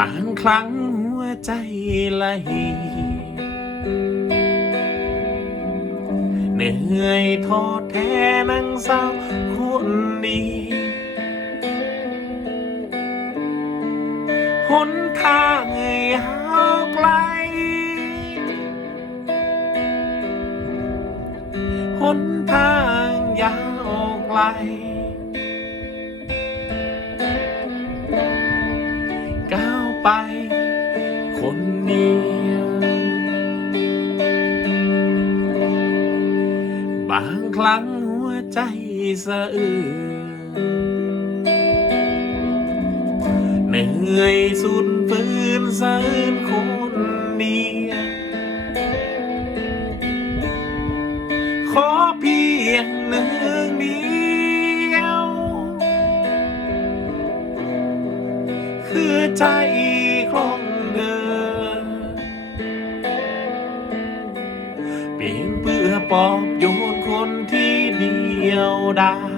บางครั้งหัวใจละหีเหนื่อยท้อแท้นั่งเศร้าคนดีหนทางยาวไกลหนทางยาวไกล ไปคนเดียว บางครั้งหัวใจสะอื้นเหนื่อยสุดฝืนสะอื้นคนเดียว ขอเพียงหนึ่ง คือใจของเธอเปลี่ยนเพื่อปอบโยนคนที่เดียวดาย